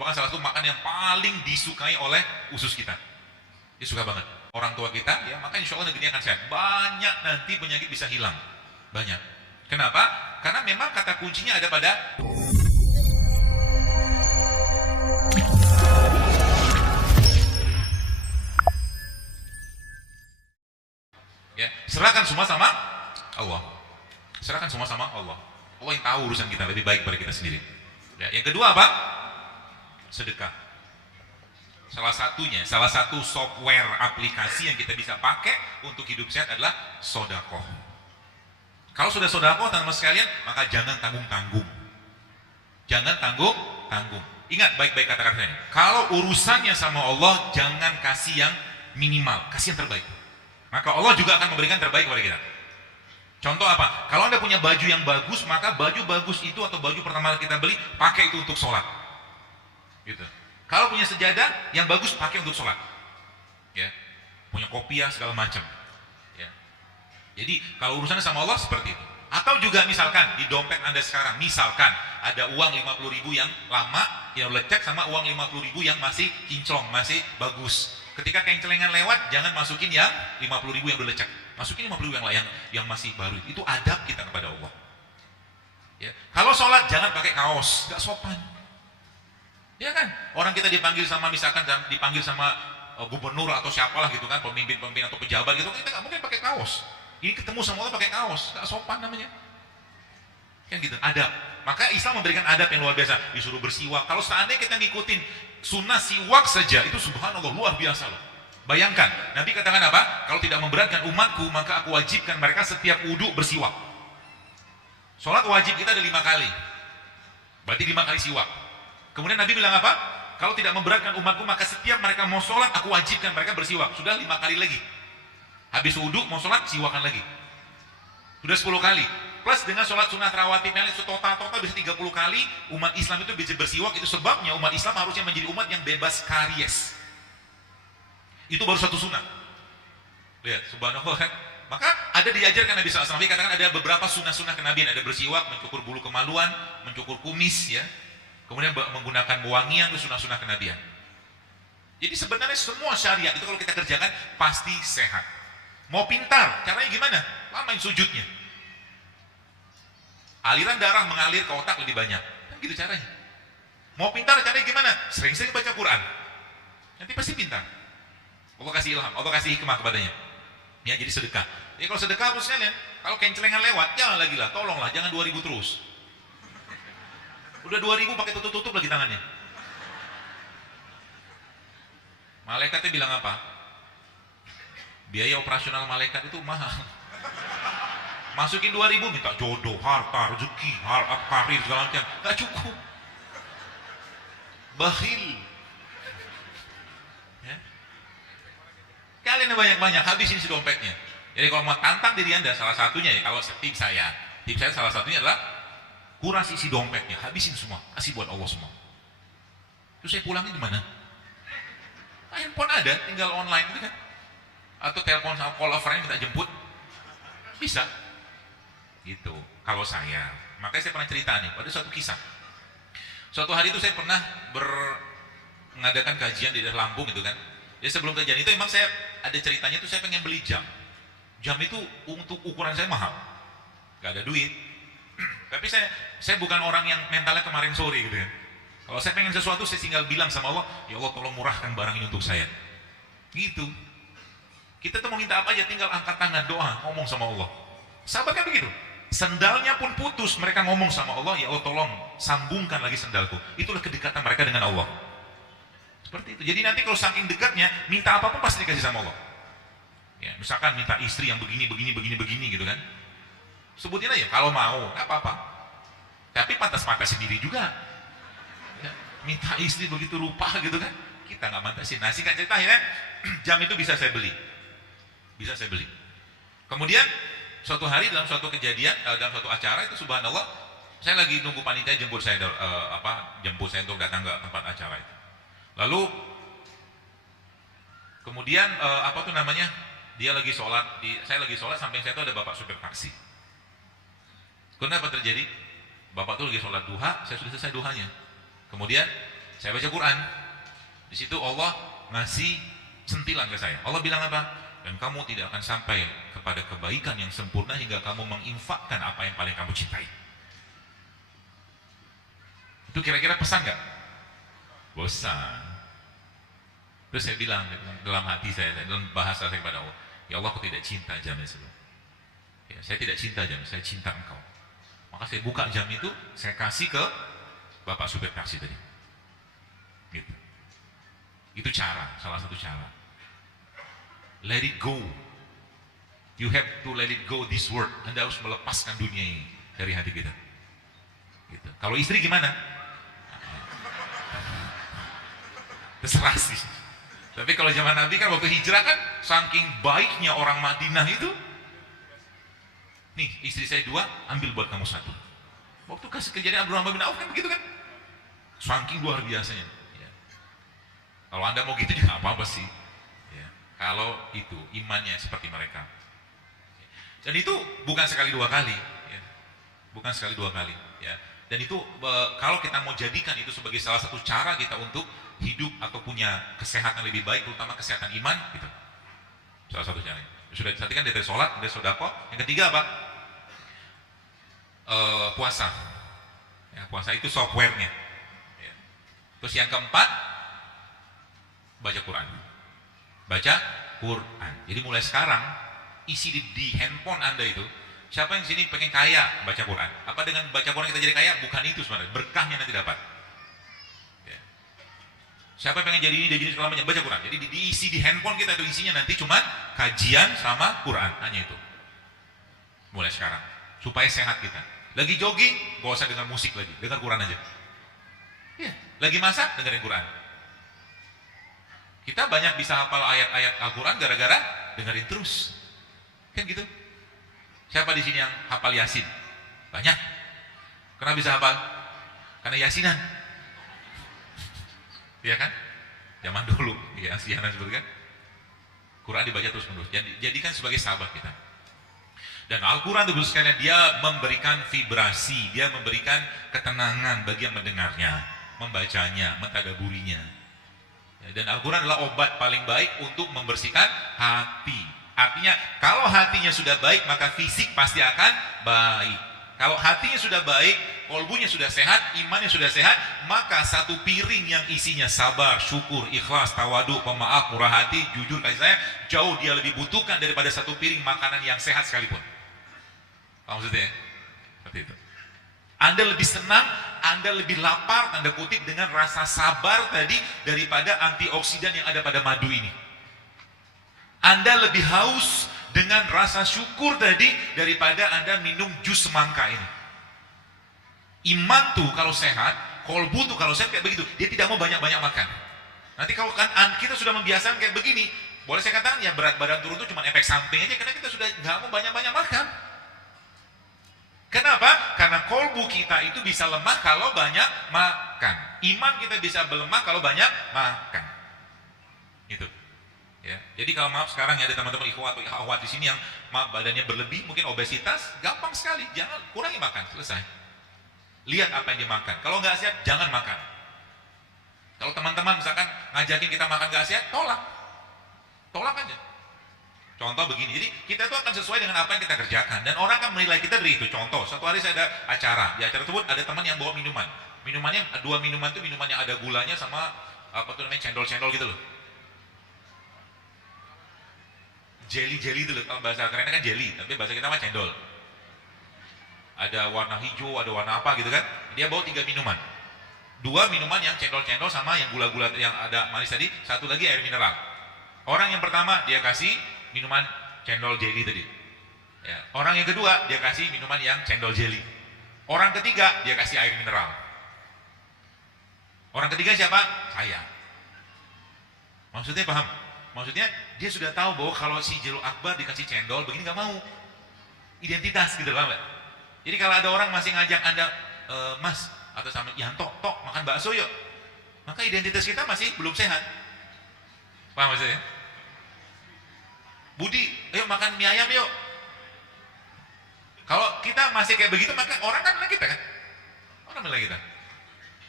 Bahkan salah satu makan yang paling disukai oleh usus kita. Dia suka banget. Orang tua kita, ya maka insya Allah negerinya akan sehat. Banyak nanti penyakit bisa hilang. Banyak. Kenapa? Karena memang kata kuncinya ada pada ya, serahkan semua sama Allah. Serahkan semua sama Allah. Allah yang tahu urusan kita lebih baik pada kita sendiri. Ya, yang kedua apa? Sedekah. Salah satu software aplikasi yang kita bisa pakai untuk hidup sehat adalah sodakoh. Kalau sudah sodakoh, teman-teman sekalian, maka jangan tanggung-tanggung. Jangan tanggung-tanggung. Ingat baik-baik kata-katanya. Kalau urusannya sama Allah, jangan kasih yang minimal, kasih yang terbaik. Maka Allah juga akan memberikan terbaik kepada kita. Contoh apa? Kalau Anda punya baju yang bagus, maka baju bagus itu atau baju pertama kita beli, pakai itu untuk sholat. Gitu. Kalau punya sejadah yang bagus, pakai untuk sholat. Ya. Punya kopiah segala macam. Ya. Jadi kalau urusannya sama Allah seperti itu. Atau juga misalkan di dompet Anda sekarang, misalkan ada uang 50.000 yang lama, yang lecek, sama uang 50.000 yang masih kinclong, masih bagus. Ketika kencelengan lewat, jangan masukin yang 50.000 yang udah lecek. Masukin 50.000 yang masih baru. Itu adab kita kepada Allah. Ya. Kalau sholat jangan pakai kaos, gak sopan. Ya kan? Orang kita dipanggil sama, misalkan dipanggil sama gubernur atau siapalah gitu kan, pemimpin-pemimpin atau pejabat gitu, kita gak mungkin pakai kaos. Ini ketemu sama Allah pakai kaos, gak sopan namanya. Kan gitu, adab. Maka Islam memberikan adab yang luar biasa. Disuruh bersiwak. Kalau seandainya kita ngikutin sunnah siwak saja, itu subhanallah luar biasa loh. Bayangkan, Nabi katakan apa? Kalau tidak memberatkan umatku, maka aku wajibkan mereka setiap wudhu bersiwak. Sholat wajib kita ada 5 kali. Berarti 5 kali siwak. Kemudian Nabi bilang apa? Kalau tidak memberatkan umatku, maka setiap mereka mau sholat, aku wajibkan mereka bersiwak. Sudah 5 kali lagi. Habis wudhu, mau sholat, siwakan lagi. Sudah 10 kali. Plus dengan sholat sunat rawatib yang total bisa 30 kali, umat Islam itu bisa bersiwak. Itu sebabnya umat Islam harusnya menjadi umat yang bebas karies. Itu baru satu sunnah. Lihat, subhanallah kan. Maka ada diajarkan Nabi SAW. Nabi katakan ada beberapa sunnah-sunnah kenabian. Ada bersiwak, mencukur bulu kemaluan, mencukur kumis, ya. Kemudian menggunakan wangian, itu sunnah-sunnah kenabian. Jadi sebenarnya semua syariat itu kalau kita kerjakan pasti sehat. Mau pintar, caranya gimana? Lamain sujudnya. Aliran darah mengalir ke otak lebih banyak. Kan gitu caranya. Mau pintar, caranya gimana? Sering-sering baca Quran. Nanti pasti pintar. Allah kasih ilham, Allah kasih hikmah kepadanya. Ya, jadi sedekah. Ya kalau sedekah harus sekalian, kalau kencelengan lewat, jangan lagi lah, tolonglah, jangan 2000 terus. Udah 2000 pakai tutup-tutup lagi tangannya. Malaikatnya bilang apa? Biaya operasional malaikat itu mahal. Masukin 2000 minta jodoh, harta, rezeki, karir segala macam, nggak cukup. Bakhil. Ya. Kalian banyak-banyak habisin si dompetnya. Jadi kalau mau tantang diri Anda, salah satunya ya, kalau tips saya salah satunya adalah kuras isi dompetnya, habisin semua, kasih buat Allah semua. Terus saya pulangnya di mana? Handphone ada, tinggal online gitu kan? Atau telepon sama call a friend minta jemput, bisa. Gitu. Kalau saya, makanya saya pernah cerita nih, pada suatu kisah. Suatu hari itu saya pernah mengadakan kajian di daerah Lampung gitu kan. Jadi sebelum kajian itu emang saya ada ceritanya tuh, saya pengen beli jam. Jam itu untuk ukuran saya mahal, gak ada duit. Tapi saya bukan orang yang mentalnya kemarin sore gitu ya. Kalau saya pengen sesuatu, saya tinggal bilang sama Allah, ya Allah tolong murahkan barang ini untuk saya. Gitu. Kita tuh mau minta apa aja, tinggal angkat tangan, doa, ngomong sama Allah. Sahabat kan begitu. Sendalnya pun putus, mereka ngomong sama Allah, ya Allah tolong sambungkan lagi sendalku. Itulah kedekatan mereka dengan Allah. Seperti itu. Jadi nanti kalau saking dekatnya, minta apapun pasti dikasih sama Allah. Ya, misalkan minta istri yang begini gitu kan. Sebutin aja kalau mau, nggak apa-apa. Tapi pantas-pantas sendiri juga. Ya, minta istri begitu rupa gitu kan, kita nggak mantasin. Nah, singkat cerita akhirnya jam itu bisa saya beli. Kemudian suatu hari dalam suatu kejadian, dalam suatu acara itu subhanallah, saya lagi nunggu panitia jemput saya untuk datang ke tempat acara itu. Lalu kemudian dia lagi sholat, saya lagi sholat, samping saya itu ada bapak supir taksi. Kenapa terjadi? Bapak tuh lagi sholat duha, saya sudah selesai duhanya. Kemudian Saya baca Quran. Di situ Allah ngasih sentilan ke saya. Allah bilang apa? Dan kamu tidak akan sampai kepada kebaikan yang sempurna hingga kamu menginfakkan apa yang paling kamu cintai. Itu kira-kira pesan nggak? Bosan. Terus saya bilang dalam hati saya, dalam bahasa saya kepada Allah, ya Allah, aku tidak cinta jam itu. Ya, saya tidak cinta jam, saya cinta engkau. Maka saya buka jam itu, saya kasih ke bapak supir taksi tadi. Gitu. Itu cara, salah satu cara. Let it go. You have to let it go this world. Anda harus melepaskan dunia ini dari hati kita. Gitu. Kalau istri gimana? Terserah sih. Tapi kalau zaman Nabi kan waktu hijrah kan, saking baiknya orang Madinah itu, nih istri saya 2, ambil buat kamu 1. Waktu kasih kejadian Abdurrahman bin Auf kan begitu kan? Saking luar biasanya. Ya. Kalau Anda mau gitu juga apa-apa sih. Ya. Kalau itu imannya seperti mereka. Dan itu bukan sekali 2 kali. Ya. Bukan sekali 2 kali. Ya. Dan itu kalau kita mau jadikan itu sebagai salah satu cara kita untuk hidup atau punya kesehatan lebih baik, terutama kesehatan iman, gitu. Salah satu caranya. Sudah tadi kan dari sholat, dari sedekah. Yang ketiga apa? Puasa. Ya, puasa itu softwarenya. Ya. Terus yang keempat, baca Quran. Baca Quran. Jadi mulai sekarang isi di handphone Anda itu, siapa yang sini pengen kaya baca Quran? Apa dengan baca Quran kita jadi kaya? Bukan itu sebenarnya. Berkahnya nanti dapat. Siapa pengen jadi ini, jadi segala macam, baca Quran. Jadi diisi di handphone kita itu isinya nanti cuma kajian sama Quran, hanya itu. Mulai sekarang, supaya sehat kita. Lagi jogging, gak usah dengar musik lagi, dengar Quran aja. Ya, lagi masak, dengerin Quran. Kita banyak bisa hafal ayat-ayat Al-Quran gara-gara dengerin terus. Kan gitu. Siapa di sini yang hafal Yasin? Banyak. Kenapa bisa hafal? Karena Yasinan. Iya kan? Zaman dulu, ya Yasinan seperti kan? Quran dibaca terus menerus. Jadikan sebagai sahabat kita. Dan Al-Quran itu sekalian dia memberikan vibrasi, dia memberikan ketenangan bagi yang mendengarnya, membacanya, mentadaburinya. Dan Al-Quran adalah obat paling baik untuk membersihkan hati. Artinya, kalau hatinya sudah baik, maka fisik pasti akan baik. Kalau hatinya sudah baik, kolbunya sudah sehat, imannya sudah sehat, maka satu piring yang isinya sabar, syukur, ikhlas, tawadu, pemaaf, murah hati, jujur, kasih sayang, jauh dia lebih butuhkan daripada satu piring makanan yang sehat sekalipun. Apa maksudnya? Seperti itu. Anda lebih senang, Anda lebih lapar, tanda kutip, dengan rasa sabar tadi daripada antioksidan yang ada pada madu ini. Anda lebih haus dengan rasa syukur tadi daripada Anda minum jus semangka ini. Iman tuh kalau sehat, kolbu tuh kalau sehat kayak begitu, dia tidak mau banyak-banyak makan. Nanti kalau kan kita sudah membiasakan kayak begini, boleh saya katakan ya berat badan turun itu cuma efek samping aja karena kita sudah nggak mau banyak-banyak makan. Kenapa? Karena kolbu kita itu bisa lemah kalau banyak makan. Iman kita bisa melemah kalau banyak makan. Itu. Ya. Jadi kalau maaf sekarang ya ada teman-teman ikhwat atau akhwat di sini yang maaf badannya berlebih, mungkin obesitas, gampang sekali, jangan kurangi makan, selesai. Lihat apa yang dimakan. Kalau nggak sehat, jangan makan. Kalau teman-teman misalkan ngajakin kita makan nggak sehat, tolak aja. Contoh begini, jadi kita itu akan sesuai dengan apa yang kita kerjakan dan orang akan menilai kita dari itu. Contoh, satu hari saya ada acara, di acara tersebut ada teman yang bawa minuman. Minumannya 2 minuman itu minuman yang ada gulanya sama apa tuh namanya cendol-cendol gitu loh. Jelly itu loh, kalau bahasa kerennya kan jelly, tapi bahasa kita mah cendol. Ada warna hijau, ada warna apa gitu kan. Dia bawa 3 minuman. 2 minuman yang cendol-cendol sama yang gula-gula yang ada manis tadi, satu lagi air mineral. Orang yang pertama dia kasih minuman cendol jelly tadi. Ya. Orang yang kedua dia kasih minuman yang cendol jelly. Orang ketiga dia kasih air mineral. Orang ketiga siapa? Saya. Maksudnya paham? Maksudnya dia sudah tahu bahwa kalau si Jelo Akbar dikasih cendol begini nggak mau. Identitas gitu kan, Mbak. Jadi kalau ada orang masih ngajak Anda, Mas atau sama Yanto, tok makan bakso yuk. Maka identitas kita masih belum sehat. Paham maksudnya? Budi, ayo makan mie ayam yuk. Kalau kita masih kayak begitu, maka orang kan menilai kita kan? Orang menilai kita.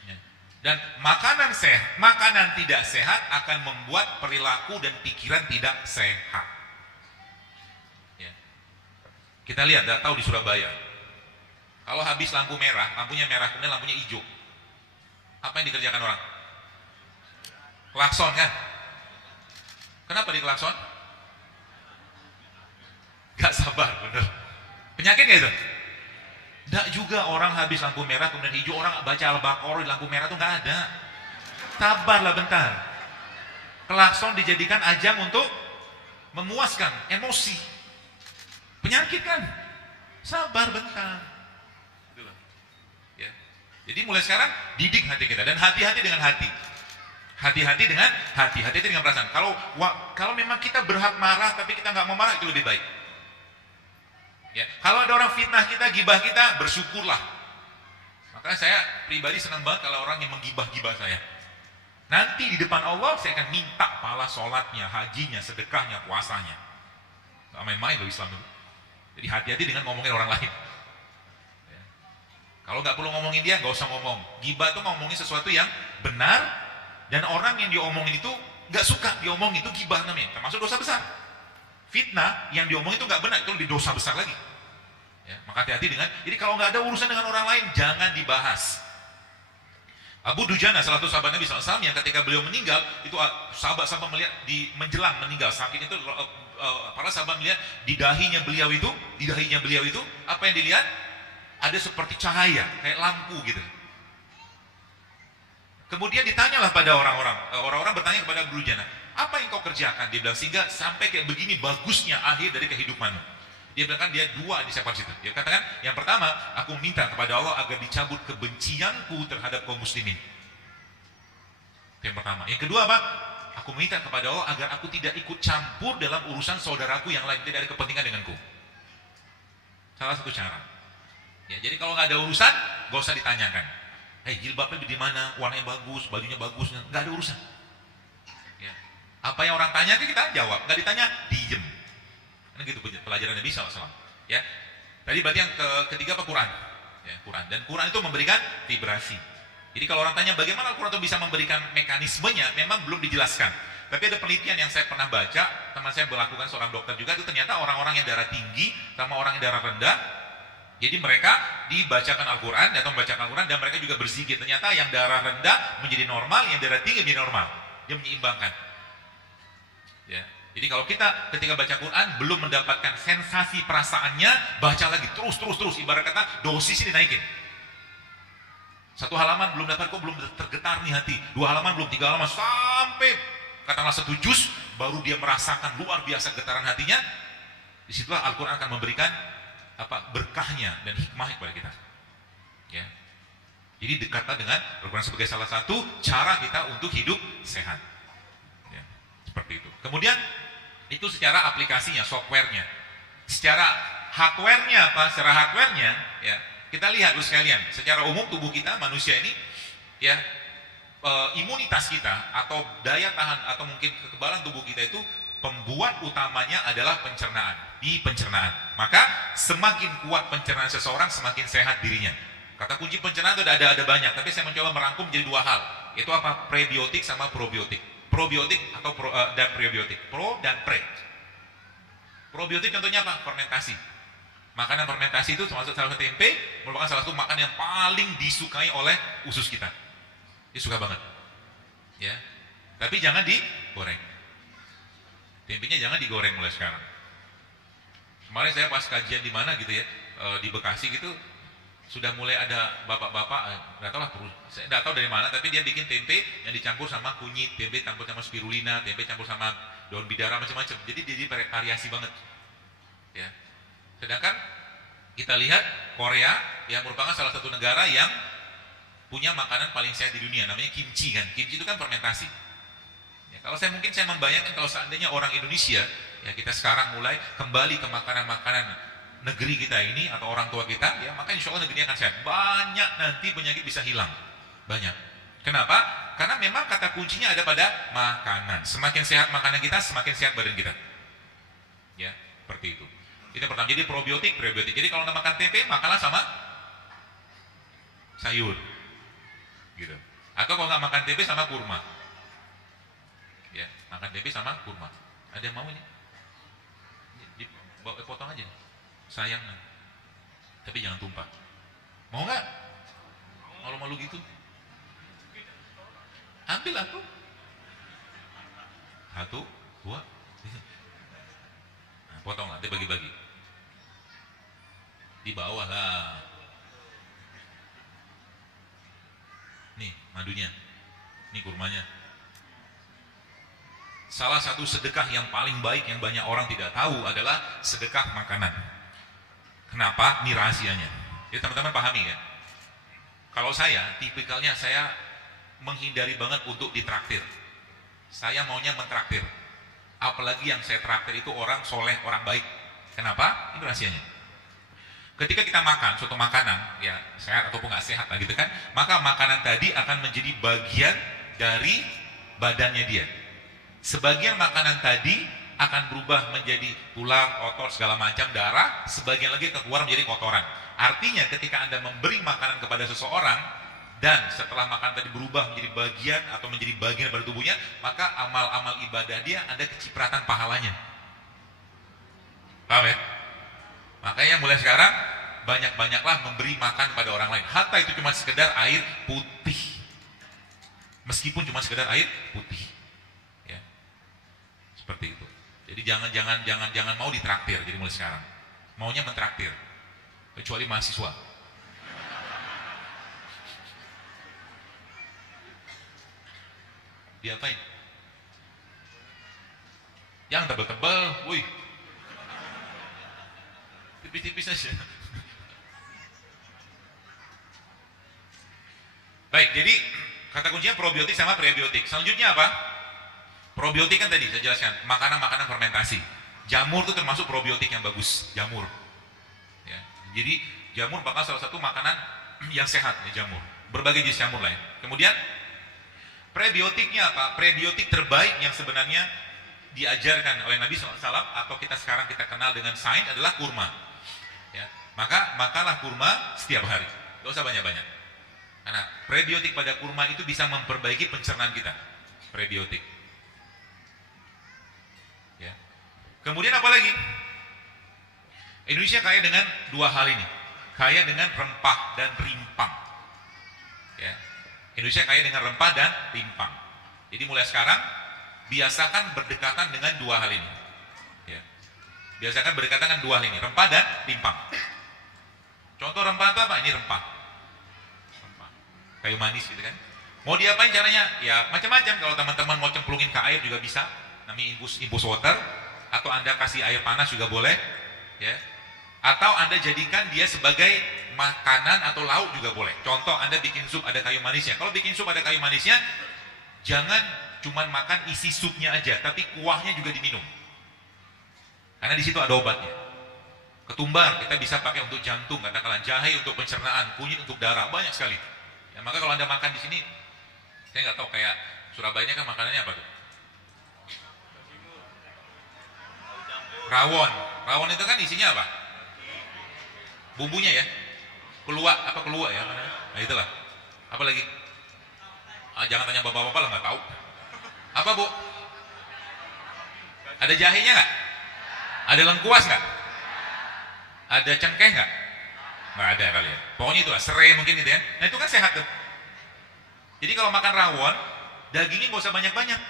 Ya. Dan makanan tidak sehat akan membuat perilaku dan pikiran tidak sehat. Ya. Kita lihat, tahu di Surabaya, kalau habis lampu merah, lampunya merah, kemudian lampunya hijau, apa yang dikerjakan orang? Klakson kan? Kenapa diklakson? Gak sabar, bener. Penyakit gak itu? Tidak juga, orang habis lampu merah kemudian hijau, orang baca Al-Baqarah di lampu merah tuh nggak ada. Sabarlah bentar. Klakson dijadikan ajang untuk memuaskan emosi. Penyakit kan? Sabar bentar. Itulah. Ya. Jadi mulai sekarang didik hati kita dan hati-hati dengan hati. Hati-hati dengan perasaan. Kalau memang kita berhak marah tapi kita nggak mau marah, itu lebih baik. Ya, kalau ada orang fitnah kita, gibah kita, bersyukurlah. Makanya saya pribadi senang banget kalau orang yang menggibah-gibah saya. Nanti di depan Allah saya akan minta pahala sholatnya, hajinya, sedekahnya, puasanya. Gak main-main loh Islam itu. Jadi hati-hati dengan ngomongin orang lain. Ya. Kalau nggak perlu ngomongin dia, nggak usah ngomong. Gibah itu ngomongin sesuatu yang benar, dan orang yang diomongin itu nggak suka diomongin, itu gibah namanya, termasuk dosa besar. Fitnah yang diomong itu nggak benar, itu lebih dosa besar lagi. Ya, maka hati-hati dengan. Jadi kalau nggak ada urusan dengan orang lain, jangan dibahas. Abu Dujana, salah satu sahabat Nabi SAW, yang ketika beliau meninggal, itu sahabat-sahabat melihat di menjelang meninggal, saking itu para sahabat melihat di dahinya beliau itu, apa yang dilihat? Ada seperti cahaya, kayak lampu gitu. Kemudian ditanyalah pada orang-orang bertanya kepada Abu Dujana, apa yang kau kerjakan? Dia bilang, sehingga sampai kayak begini bagusnya akhir dari kehidupanmu. Dia bilang, kan dia dua di siapa situ. Dia katakan, yang pertama, aku minta kepada Allah agar dicabut kebencianku terhadap kaum muslimin. Itu yang pertama. Yang kedua apa? Aku minta kepada Allah agar aku tidak ikut campur dalam urusan saudaraku yang lain, tidak ada kepentingan denganku. Salah satu cara. Ya, jadi kalau nggak ada urusan, nggak usah ditanyakan. Jilbabnya di mana? Warnanya bagus, bajunya bagus, nggak ada urusan. Apa yang orang tanya kita jawab, nggak ditanya diem. Kan gitu pelajaran Nabi SAW. Ya, tadi berarti yang ketiga apa? Quran. Ya, Quran. Dan Quran itu memberikan vibrasi. Jadi kalau orang tanya bagaimana Al-Quran itu bisa memberikan mekanismenya, memang belum dijelaskan. Tapi ada penelitian yang saya pernah baca, teman saya melakukan, seorang dokter juga, itu ternyata orang-orang yang darah tinggi sama orang yang darah rendah, jadi mereka dibacakan Al-Quran, atau membacakan Al-Quran, dan mereka juga berzikir. Ternyata yang darah rendah menjadi normal, yang darah tinggi menjadi normal. Dia menyeimbangkan. Ya. Jadi kalau kita ketika baca Quran belum mendapatkan sensasi perasaannya, baca lagi terus, ibarat kata dosis ini dinaikin. Satu halaman belum dapat, kok belum tergetar nih hati. Dua halaman belum, tiga halaman, sampai katakanlah satu juz, baru dia merasakan luar biasa getaran hatinya. Disitulah Al-Quran akan memberikan berkahnya dan hikmah kepada kita. Ya. Jadi dekatlah dengan Al-Quran sebagai salah satu cara kita untuk hidup sehat. Seperti itu. Kemudian itu secara aplikasinya, softwarenya. Secara hardwarenya apa? Secara hardwarenya, ya kita lihat dulu sekalian. Secara umum tubuh kita manusia ini, ya imunitas kita atau daya tahan atau mungkin kekebalan tubuh kita itu pembuat utamanya adalah pencernaan. Di pencernaan. Maka semakin kuat pencernaan seseorang, semakin sehat dirinya. Kata kunci pencernaan itu ada banyak, tapi saya mencoba merangkum menjadi dua hal. Itu apa? Prebiotik sama probiotik. Probiotik atau dan prebiotik, pro dan pre. Probiotik contohnya apa? Fermentasi. Makanan fermentasi itu termasuk salah satu tempe, merupakan salah satu makanan yang paling disukai oleh usus kita. Dia suka banget. Ya. Tapi jangan digoreng. Tempenya jangan digoreng mulai sekarang. Kemarin saya pas kajian di mana gitu ya, di Bekasi gitu, sudah mulai ada bapak-bapak, nggak tahu lah, saya nggak tahu dari mana, tapi dia bikin tempe yang dicampur sama kunyit, tempe campur sama spirulina, tempe campur sama daun bidara, macam-macam. Jadi variasi banget. Ya. Sedangkan kita lihat Korea yang merupakan salah satu negara yang punya makanan paling sehat di dunia, namanya kimchi kan. Kimchi itu kan fermentasi. Ya, kalau saya membayangkan kalau seandainya orang Indonesia, ya kita sekarang mulai kembali ke makanan-makanan negeri kita ini atau orang tua kita, ya maka insya Allah negerinya akan sehat. Banyak nanti penyakit bisa hilang, banyak. Kenapa? Karena memang kata kuncinya ada pada makanan. Semakin sehat makanan kita, semakin sehat badan kita. Ya, seperti itu. Itu pertama. Jadi probiotik, prebiotik. Jadi kalau makan tempe, makanlah sama sayur, gitu. Atau kalau nggak makan tempe sama kurma. Ya, makan tempe sama kurma. Ada yang mau ini? Potong aja. Sayang. Tapi jangan tumpah. Mau nggak? Malu-malu gitu. Ambil aku. Satu, dua. Nah, potong lah, nanti bagi-bagi. Di bawah lah. Nih madunya. Nih kurmanya. Salah satu sedekah yang paling baik yang banyak orang tidak tahu adalah sedekah makanan. Kenapa? Ini rahasianya. Jadi teman-teman pahami ya. Kalau saya, tipikalnya saya menghindari banget untuk ditraktir. Saya maunya mentraktir. Apalagi yang saya traktir itu orang soleh, orang baik. Kenapa? Ini rahasianya. Ketika kita makan suatu makanan, ya sehat ataupun nggak sehat lah gitu kan, maka makanan tadi akan menjadi bagian dari badannya dia. Sebagian makanan tadi akan berubah menjadi tulang, otot, segala macam, darah, sebagian lagi keluar menjadi kotoran. Artinya ketika Anda memberi makanan kepada seseorang, dan setelah makanan tadi berubah menjadi bagian atau menjadi bagian dari tubuhnya, maka amal-amal ibadah dia ada kecipratan pahalanya. Paham ya? Makanya mulai sekarang banyak-banyaklah memberi makan pada orang lain. Hatta itu cuma sekedar air putih. Meskipun cuma sekedar air putih. Ya. Seperti itu. Jadi jangan mau ditraktir. Jadi mulai sekarang maunya mentraktir. Kecuali mahasiswa. Diapain? Yang tebel-tebel, wih. Tipis-tipis aja. Baik, jadi kata kuncinya probiotik sama prebiotik. Selanjutnya apa? Probiotik kan tadi saya jelaskan, makanan-makanan fermentasi. Jamur itu termasuk probiotik yang bagus, jamur. Ya, jadi jamur bakal salah satu makanan yang sehat ya, jamur. Berbagai jenis jamur lah ya. Kemudian prebiotiknya apa? Prebiotik terbaik yang sebenarnya diajarkan oleh Nabi SAW atau sekarang kita kenal dengan sains adalah kurma. Ya, maka makanlah kurma setiap hari. Gak usah banyak-banyak. Karena prebiotik pada kurma itu bisa memperbaiki pencernaan kita. Prebiotik. Ya. Kemudian apa lagi? Indonesia kaya dengan dua hal ini. Kaya dengan rempah dan rimpang. Ya. Indonesia kaya dengan rempah dan rimpang. Jadi mulai sekarang biasakan berdekatan dengan dua hal ini. Ya. Biasakan berdekatan dengan dua hal ini, rempah dan rimpang. Contoh rempah itu apa? Ini rempah. Rempah. Kayu manis gitu kan. Mau diapain caranya? Ya macam-macam. Kalau teman-teman mau cemplungin ke air juga bisa. Namanya infus water. Atau Anda kasih air panas juga boleh. Ya. Atau Anda jadikan dia sebagai makanan atau lauk juga boleh. Contoh Anda bikin sup ada kayu manisnya. Kalau bikin sup ada kayu manisnya, jangan cuman makan isi supnya aja, tapi kuahnya juga diminum. Karena di situ ada obatnya. Ketumbar kita bisa pakai untuk jantung, katakanlah jahe untuk pencernaan, kunyit untuk darah, banyak sekali. Ya, maka kalau Anda makan di sini, saya nggak tahu kayak Surabaya kan makanannya apa tuh? Rawon. Rawon itu kan isinya apa? Bumbunya ya. Keluak ya? Nah itulah. Apa lagi? Jangan tanya bapak-bapak lah, nggak tahu. Apa bu? Ada jahenya nggak? Ada lengkuas nggak? Ada cengkeh nggak? Nggak ada kali ya. Pokoknya itulah, serai mungkin itu ya. Nah itu kan sehat tuh. Jadi kalau makan rawon, dagingnya nggak usah banyak-banyak.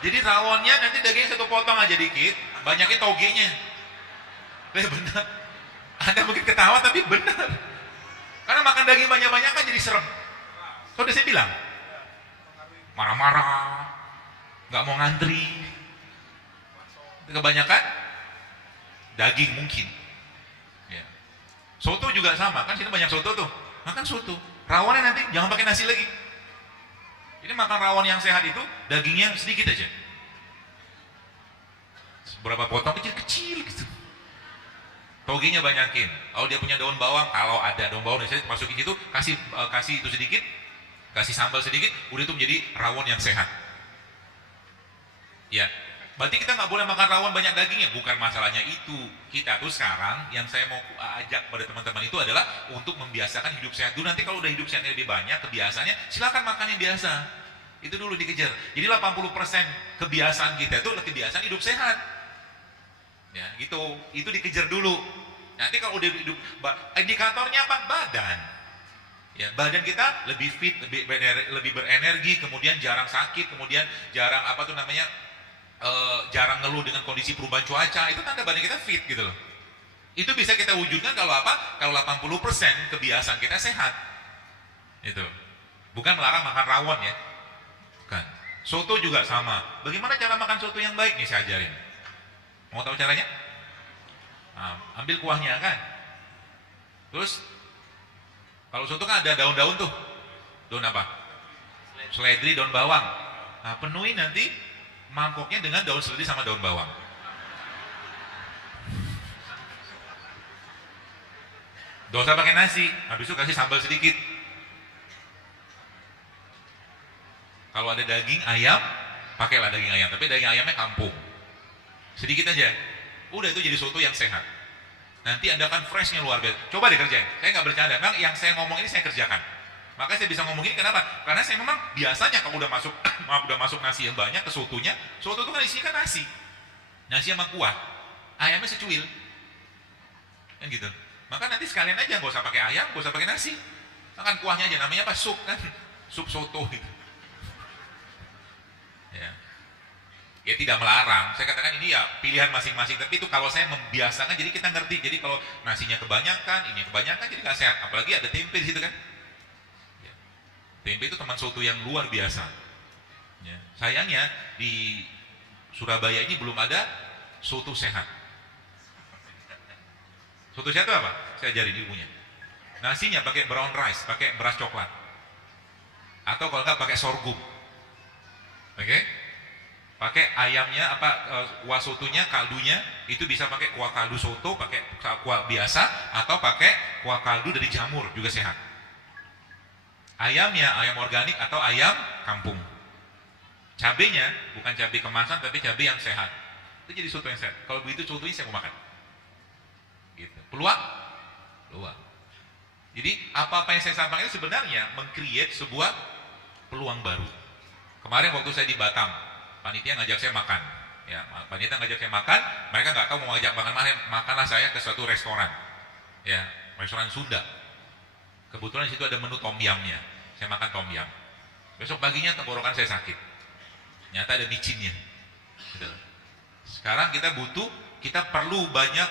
Jadi rawonnya nanti dagingnya satu potong aja dikit, banyakin togenya. Benar. Anda mungkin ketawa tapi benar. Karena makan daging banyak-banyak kan jadi serem. Sudah saya bilang, marah-marah, nggak mau ngantri. Kebanyakan daging mungkin. Ya. Soto juga sama, kan sini banyak soto tuh. Makan soto. Rawonnya nanti jangan pakai nasi lagi. Jadi makan rawon yang sehat itu dagingnya sedikit aja. Beberapa potong kecil-kecil gitu. Togenya banyakin. Kalau dia punya daun bawang, kalau ada daun bawang saya masukin situ, kasih itu sedikit, kasih sambal sedikit, udah itu menjadi rawon yang sehat. Ya. Berarti kita nggak boleh makan rawon banyak dagingnya. Bukan masalahnya itu. Kita tuh sekarang yang saya mau ajak pada teman-teman itu adalah untuk membiasakan hidup sehat dulu. Nanti kalau udah hidup sehatnya lebih banyak kebiasaannya, silakan makan yang biasa. Itu dulu dikejar. Jadi 80% kebiasaan kita itu kebiasaan hidup sehat. Ya, gitu. Itu dikejar dulu. Nanti kalau udah hidup, indikatornya apa? Badan. Ya, badan kita lebih fit, lebih berenergi, kemudian jarang sakit, kemudian jarang jarang ngeluh dengan kondisi perubahan cuaca. Itu tanda badan kita fit gitu loh. Itu bisa kita wujudkan kalau apa? Kalau 80% kebiasaan kita sehat. Itu. Bukan melarang makan rawon ya. Bukan. Soto juga sama. Bagaimana cara makan soto yang baik nih saya ajarin. Mau tahu caranya? Nah, ambil kuahnya kan. Terus kalau soto kan ada daun-daun tuh. Daun apa? Seledri, daun bawang. Nah, penuhi nanti mangkoknya dengan daun seledri sama daun bawang. Gak usah pakai nasi. Habis itu kasih sambal sedikit. Kalau ada daging ayam, pakailah daging ayam. Tapi daging ayamnya kampung. Sedikit aja. Udah itu jadi soto yang sehat. Nanti Anda akan freshnya luar biasa. Coba dikerjain. Saya nggak bercanda. Memang yang saya ngomong ini saya kerjakan. Maka saya bisa ngomong ini kenapa? Karena saya memang biasanya kalau udah masuk udah masuk nasi yang banyak ke sotonya, soto itu kan isinya kan nasi. Nasi sama kuah. Ayamnya secuil. Kan gitu. Maka nanti sekalian aja nggak usah pakai ayam, nggak usah pakai nasi. Makan kuahnya aja, namanya apa? Sup kan. Sup soto gitu. Ya. Ya tidak melarang, saya katakan ini ya pilihan masing-masing, tapi itu kalau saya membiasakan jadi kita ngerti. Jadi kalau nasinya kebanyakan, ini kebanyakan jadi nggak sehat. Apalagi ada tempe di situ kan. Ya. Tempe itu teman soto yang luar biasa. Ya. Sayangnya di Surabaya ini belum ada soto sehat. Soto sehat itu apa? Saya ajarin ilmunya. Nasinya pakai brown rice, pakai beras coklat, atau kalau nggak pakai sorghum. Oke? Pakai ayamnya kuah sotonya, kaldunya itu bisa pakai kuah kaldu soto, pakai kuah biasa, atau pakai kuah kaldu dari jamur juga sehat. Ayamnya ayam organik atau ayam kampung. Cabenya bukan cabai kemasan tapi cabai yang sehat. Itu jadi soto yang sehat. Kalau begitu sotonya saya mau makan. Gitu. Peluang? Peluang. Jadi apa-apa yang saya sampaikan itu sebenarnya meng-create sebuah peluang baru. Kemarin waktu saya di Batam, panitia ngajak saya makan, ya, panitia ngajak saya makan, mereka nggak tahu mau ngajak makan mana, makanlah saya ke suatu restoran, ya, restoran Sunda. Kebetulan di situ ada menu tom yumnya, saya makan tom yum. Besok paginya tenggorokan saya sakit, nyata ada micinnya. Gitu. Sekarang kita perlu banyak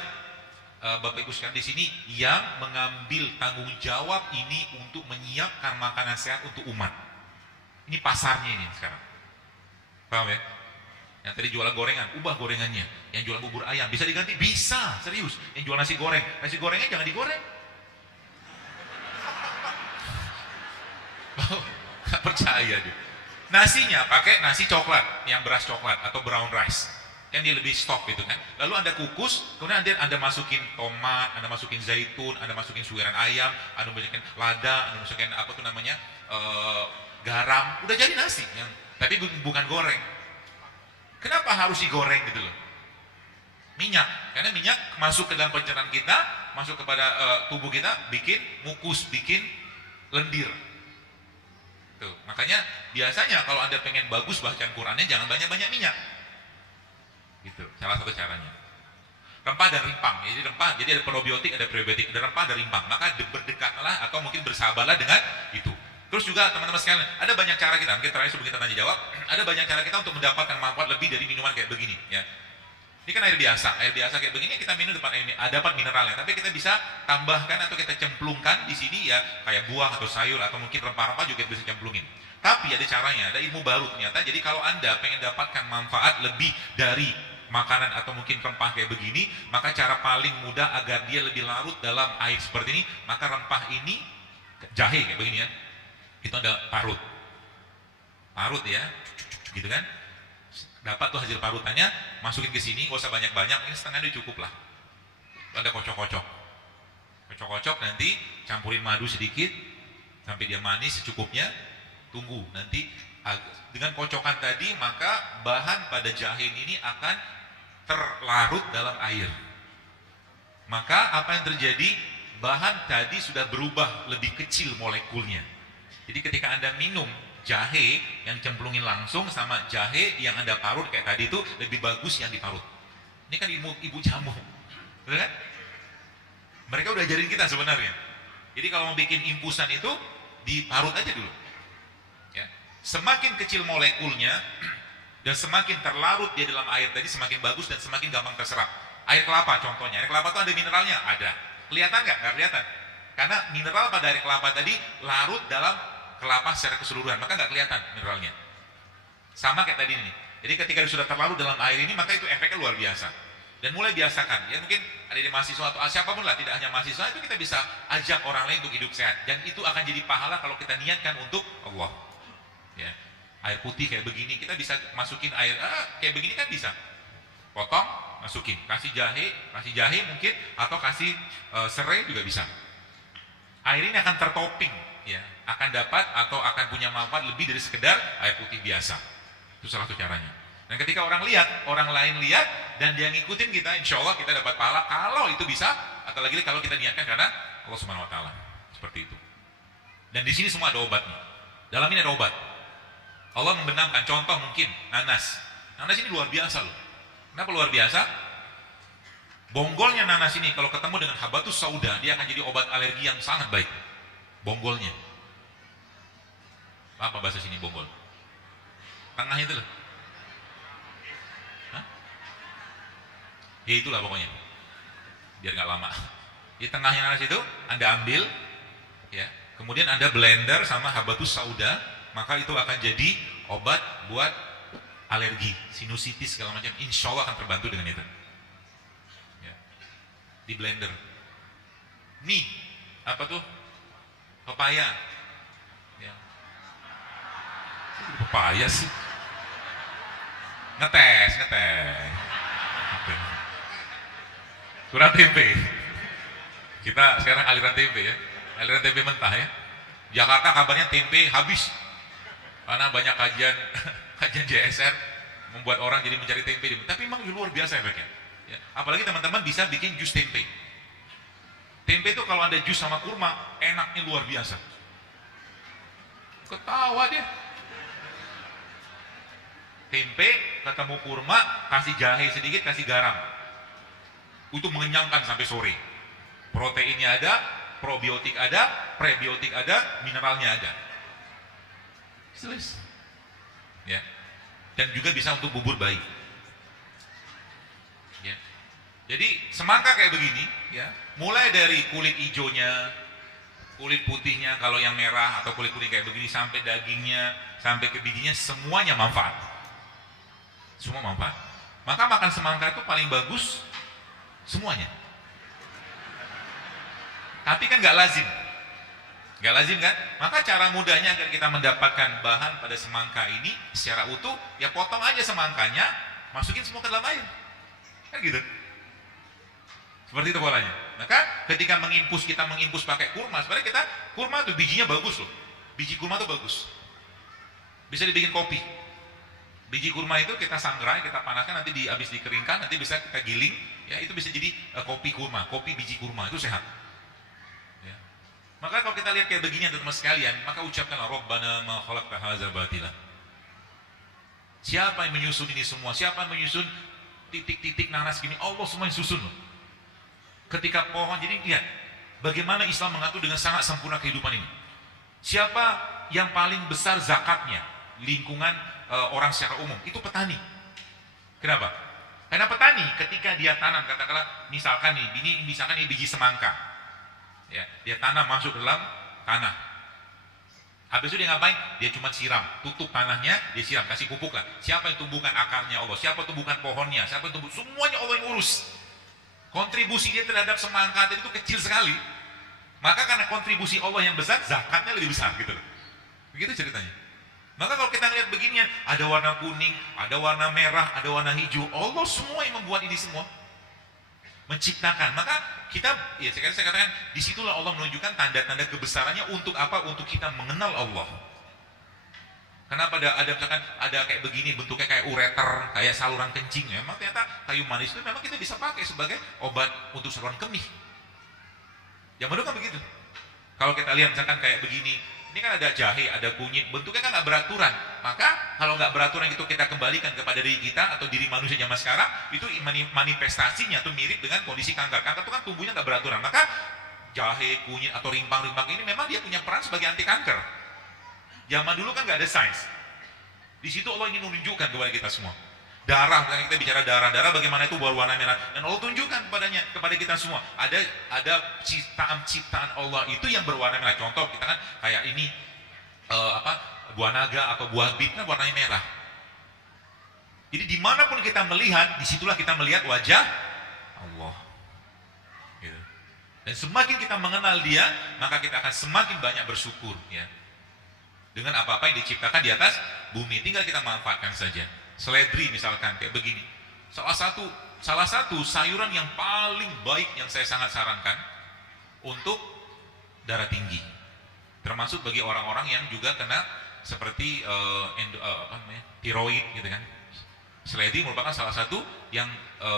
Bapak Ibu sekalian di sini yang mengambil tanggung jawab ini untuk menyiapkan makanan sehat untuk umat. Ini pasarnya ini sekarang. Paham ya? Yang tadi jualan gorengan, ubah gorengannya. Yang jualan bubur ayam, bisa diganti? Bisa, serius. Yang jual nasi goreng, nasi gorengnya jangan digoreng. Oh, gak percaya dia. Nasinya pakai nasi coklat, yang beras coklat atau brown rice. Kan dia lebih stok gitu kan. Lalu Anda kukus, kemudian Anda masukin tomat, Anda masukin zaitun, Anda masukin suiran ayam, Anda masukin lada, Anda masukin garam, udah jadi nasi yang tapi bukan goreng. Kenapa harus digoreng gitu loh? Minyak, karena minyak masuk ke dalam pencernaan kita, masuk kepada tubuh kita, bikin mukus, bikin lendir. Tuh, makanya biasanya kalau Anda pengen bagus bacaan Qurannya jangan banyak-banyak minyak. Gitu, salah satu caranya. Rempah dan rimpang. Jadi ada probiotik, ada prebiotik, ada rempah, ada rimpang. Maka berdekatlah atau mungkin bersabarlah dengan itu. Terus juga teman-teman sekalian, ada banyak cara kita, mungkin terakhir sebelum kita tanya jawab, ada banyak cara kita untuk mendapatkan manfaat lebih dari minuman kayak begini, ya. Ini kan air biasa kayak begini kita minum dapat mineralnya, tapi kita bisa tambahkan atau kita cemplungkan di sini ya kayak buah atau sayur atau mungkin rempah-rempah juga bisa cemplungin. Tapi ada caranya, ada ilmu baru ternyata. Jadi kalau Anda pengen dapatkan manfaat lebih dari makanan atau mungkin rempah kayak begini, maka cara paling mudah agar dia lebih larut dalam air seperti ini, maka rempah ini jahe kayak begini ya. Itu ada parut ya, gitu kan. Dapat tuh hasil parutannya, masukin ke sini, gak usah banyak-banyak, ini setengahnya cukup lah. Anda kocok-kocok, nanti campurin madu sedikit sampai dia manis secukupnya. Tunggu, nanti Dengan kocokan tadi, maka bahan pada jahe ini akan terlarut dalam air. Maka apa yang terjadi? Bahan tadi sudah berubah lebih kecil molekulnya. Jadi ketika Anda minum jahe yang dicemplungin langsung sama jahe yang Anda parut kayak tadi itu lebih bagus yang diparut. Ini kan ibu jamu, betul kan? Mereka udah ajarin kita sebenarnya. Jadi kalau mau bikin infusan itu diparut aja dulu. Ya. Semakin kecil molekulnya dan semakin terlarut dia dalam air tadi semakin bagus dan semakin gampang terserap. Air kelapa contohnya, air kelapa itu ada mineralnya, ada. Kelihatan nggak? Nggak kelihatan. Karena mineral pada air kelapa tadi larut dalam kelapa secara keseluruhan, maka nggak kelihatan mineralnya. Sama kayak tadi ini. Jadi ketika sudah terlarut dalam air ini, maka itu efeknya luar biasa. Dan mulai biasakan. Ya mungkin ada di mahasiswa atau siapapun lah, tidak hanya mahasiswa, itu kita bisa ajak orang lain untuk hidup sehat. Dan itu akan jadi pahala kalau kita niatkan untuk Allah. Ya. Air putih kayak begini, kita bisa masukin air kayak begini kan bisa. Potong, masukin, kasih jahe mungkin, atau kasih serai juga bisa. Air ini akan tertopping, ya, akan dapat atau akan punya manfaat lebih dari sekedar air putih biasa. Itu salah satu caranya. Dan ketika orang lain lihat dan dia ngikutin kita, insya Allah kita dapat pahala kalau itu bisa, atau lagi kalau kita niatkan karena Allah Subhanahu Wa Taala. Seperti itu. Dan di sini semua ada obatnya. Dalam ini ada obat. Allah membenamkan, contoh mungkin nanas. Nanas ini luar biasa loh. Kenapa luar biasa? Bonggolnya nanas ini kalau ketemu dengan habatus sauda, dia akan jadi obat alergi yang sangat baik. Bonggolnya. Apa bahasa sini bonggol? Tengah itu loh. Hah? Ya itulah pokoknya. Biar nggak lama. Di tengahnya nanas itu Anda ambil, ya. Kemudian Anda blender sama habatus sauda, maka itu akan jadi obat buat alergi, sinusitis segala macam. Insya Allah akan terbantu dengan itu. Ya. Di blender. Nih, apa tuh? Pepaya. Ya. Pepaya sih. Ngetes. Surat tempe. Kita sekarang aliran tempe ya. Aliran tempe mentah ya. Jakarta kabarnya tempe habis. Karena banyak kajian JSR membuat orang jadi mencari tempe. Tapi memang luar biasa efeknya. Ya. Apalagi teman-teman bisa bikin jus tempe. Tempe itu kalau ada jus sama kurma, enaknya luar biasa. Ketawa dia. Tempe ketemu kurma, kasih jahe sedikit, kasih garam. Itu mengenyangkan sampai sore. Proteinnya ada, probiotik ada, prebiotik ada, mineralnya ada. Selesai. Ya. Dan juga bisa untuk bubur bayi. Ya. Jadi semangka kayak begini, ya, mulai dari kulit hijaunya, kulit putihnya kalau yang merah atau kulit kayak begini sampai dagingnya, sampai ke bijinya, semuanya manfaat. Semua manfaat. Maka makan semangka itu paling bagus semuanya. Tapi kan nggak lazim. Nggak lazim kan? Maka cara mudahnya agar kita mendapatkan bahan pada semangka ini secara utuh, ya potong aja semangkanya, masukin semua ke dalam air. Kan gitu. Seperti itu polanya. Maka ketika kita mengimpus pakai kurma, sebenarnya kita kurma tuh bijinya bagus loh. Biji kurma tuh bagus. Bisa dibikin kopi. Biji kurma itu kita sangrai, kita panaskan, nanti habis dikeringkan, nanti bisa kita giling, ya itu bisa jadi kopi kurma, kopi biji kurma, itu sehat. Ya. Maka kalau kita lihat kayak begini teman-teman sekalian, maka ucapkanlah Rabbana ma khalaqta hadza batila. Siapa yang menyusun ini semua? Siapa yang menyusun titik-titik nanas gini? Allah semua yang susun loh. Ketika pohon, jadi lihat bagaimana Islam mengatur dengan sangat sempurna kehidupan ini. Siapa yang paling besar zakatnya? Lingkungan orang secara umum itu petani. Kenapa? Karena petani ketika dia tanam, katakanlah misalkan ini biji semangka, ya, dia tanam masuk ke dalam tanah. Habis itu dia ngapain? Dia cuma siram, tutup tanahnya, dia siram, kasih pupuk lah. Siapa yang tumbuhkan akarnya? Allah. Siapa yang tumbuhkan pohonnya? Siapa yang tumbuh? Semuanya Allah yang urus. Kontribusi dia terhadap semangka itu kecil sekali. Maka karena kontribusi Allah yang besar, zakatnya lebih besar gitu loh. Begitu ceritanya. Maka kalau kita lihat beginian, ada warna kuning, ada warna merah, ada warna hijau. Allah semua yang membuat ini semua. Menciptakan. Maka kita, ya saya katakan, disitulah Allah menunjukkan tanda-tanda kebesarannya untuk apa? Untuk kita mengenal Allah. Kenapa ada misalkan ada kayak begini bentuknya kayak ureter, kayak saluran kencing. Memang ternyata kayu manis itu memang kita bisa pakai sebagai obat untuk saluran kemih. Yang dulu kan begitu. Kalau kita lihat misalkan kayak begini, ini kan ada jahe, ada kunyit, bentuknya kan nggak beraturan. Maka kalau nggak beraturan itu kita kembalikan kepada diri kita atau diri manusia zaman sekarang, itu manifestasinya tuh mirip dengan kondisi kanker. Kanker itu kan tumbuhnya nggak beraturan. Maka jahe, kunyit atau rimpang-rimpang ini memang dia punya peran sebagai anti kanker. Zaman dulu kan nggak ada sains. Di situ Allah ingin menunjukkan kepada kita semua. Darah, misalnya kita bicara darah bagaimana itu berwarna merah. Dan Allah tunjukkan kepada kita semua. Ada ciptaan Allah itu yang berwarna merah. Contoh kita kan kayak ini buah naga atau buah bit kan warnanya merah. Jadi dimanapun kita melihat, disitulah kita melihat wajah Allah. Gitu. Dan semakin kita mengenal Dia, maka kita akan semakin banyak bersyukur. Ya. Dengan apa-apa yang diciptakan di atas bumi, tinggal kita manfaatkan saja. Seledri misalkan kayak begini, salah satu sayuran yang paling baik yang saya sangat sarankan untuk darah tinggi, termasuk bagi orang-orang yang juga kena seperti tiroid gitu kan. Seledri merupakan salah satu yang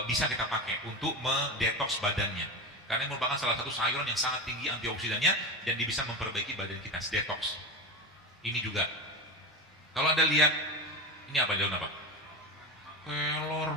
bisa kita pakai untuk mendetoks badannya, karena merupakan salah satu sayuran yang sangat tinggi antioksidannya dan dia bisa memperbaiki badan kita, detox. Ini juga, kalau Anda lihat, ini apa daun apa? Kelor.